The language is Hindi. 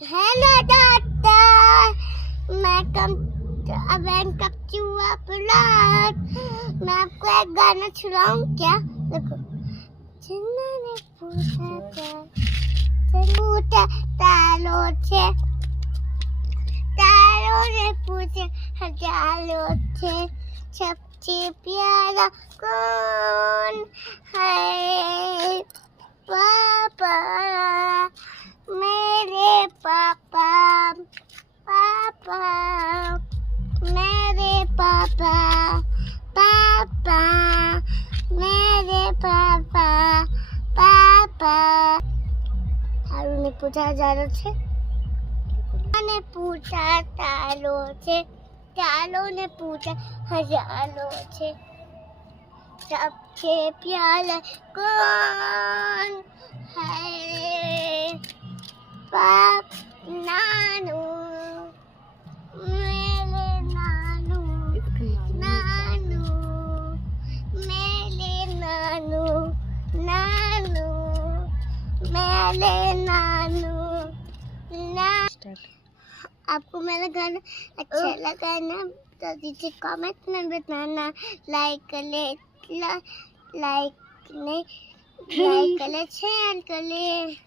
हेलो डॉक्टर, मैं करती हूँ अपराध। मैं आपको एक गाना सुनाऊं क्या? देखो। चिन्ना ने पूछा तारों ने पूछे हजारों से, सबसे प्यारा कौन है? पापा, मेरे पापा, पापा, मेरे पापा, पापा, मेरे पापा, पापा। तारों ने पूछा हजारों से, ने पूछा तारों से, तारों ने पूछा हजारों से, सबसे प्यारा कौन है? नानू, मेरे नानू, नानू, मेरे नानू, नानू, मेरे नानू, आपको मेरा गाना अच्छा लगा ना तो दीजिए कमेंट में बताना। लाइक कर ले, लाइक कर ले, शेयर कर ले।